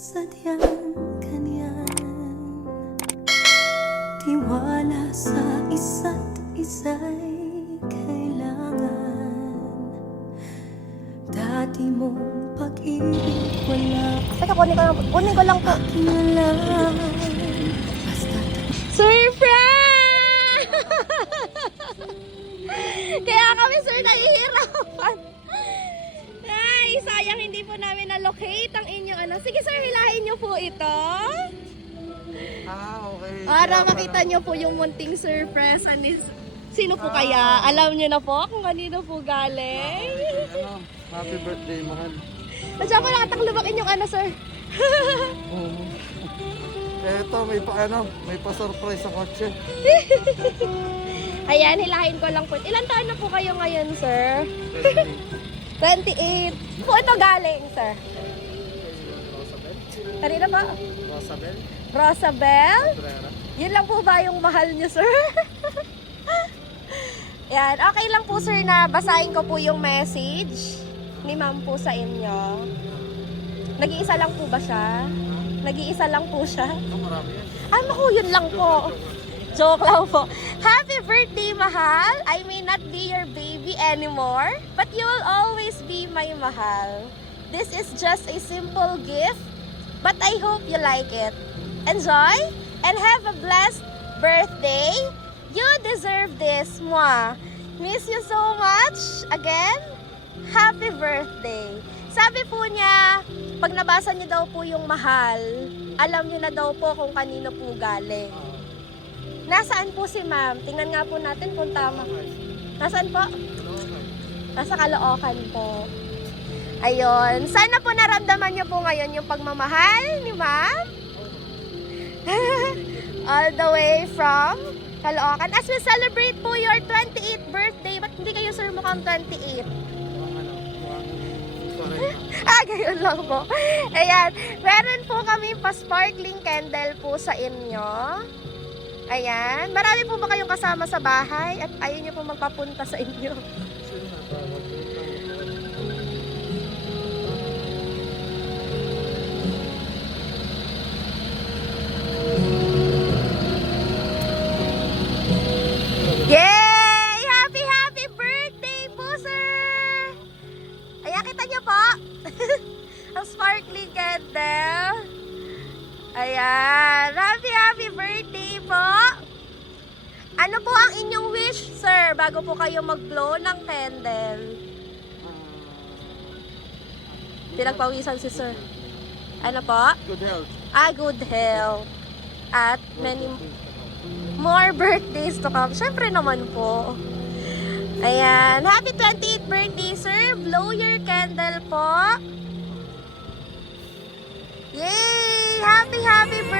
sadyang ganyan. Tiwala sa isa't isa'y kailangan. Dati mong pag-ibig wala Teka, kunin ko lang po. alam. Basta't Surprise! Kaya kami, sir, nahihirapan. Ay, sayang hindi po namin na-locate ang inyong ano. Sige, sir, hilahin niyo po ito. Okay. Para makita niyo po yung munting surprise. Sino po kaya? Alam niyo na po kung kanino po galing. Happy birthday, mahal. At siya po nakatanglubakin yung ano, sir. Eto, may pa-surprise sa kotse. Ayan, hilahin ko lang po. Ilan taon na po kayo ngayon, sir? 28. Po ito galing, sir. Kanina po? Rosabel? Rosabel? Brera? Yun lang po ba yung mahal niyo, sir? Yan, okay lang po, sir, na basahin ko po yung message ni ma'am po sa inyo. Nag-iisa lang po ba siya? Nag-iisa lang po siya? Marami yan. Ah, naku, yun lang po. Joke lang po. Happy birthday, mahal. I may not be your baby anymore, but you will always be my mahal. This is just a simple gift, but I hope you like it. Enjoy and have a blessed birthday. You deserve this, mwah. Miss you so much. Again, happy birthday. Sabi po niya, pag nabasa niyo daw po yung mahal, alam niyo na daw po kung kanino po galing. Nasaan po si ma'am? Tingnan nga po natin kung tama. Nasaan po? Nasa Caloocan po. Ayun. Sana po naramdaman niyo po ngayon yung pagmamahal ni ma'am. All the way from Caloocan. As we celebrate po your 28th birthday. Ba't hindi kayo, sir, mukhang 28? Gayon lang po. Ayan. Meron po kami pa-sparkling candle po sa inyo. Ayan. Marami po ba kayong kasama sa bahay at ayaw niyo po magpapunta sa inyo? Yay! Happy birthday po, sir! Ayan, kita niyo po. Ang sparkling candle. Ayan. Happy birthday po. Ano po ang inyong wish, sir, bago po kayo mag-blow ng candle? Pinagpawisan si sir. Ano po? Good health. Good health. At many more birthdays to come. Siyempre naman po. Ayan. Happy 28th birthday, sir. Blow your candle po. Yay! Happy birthday!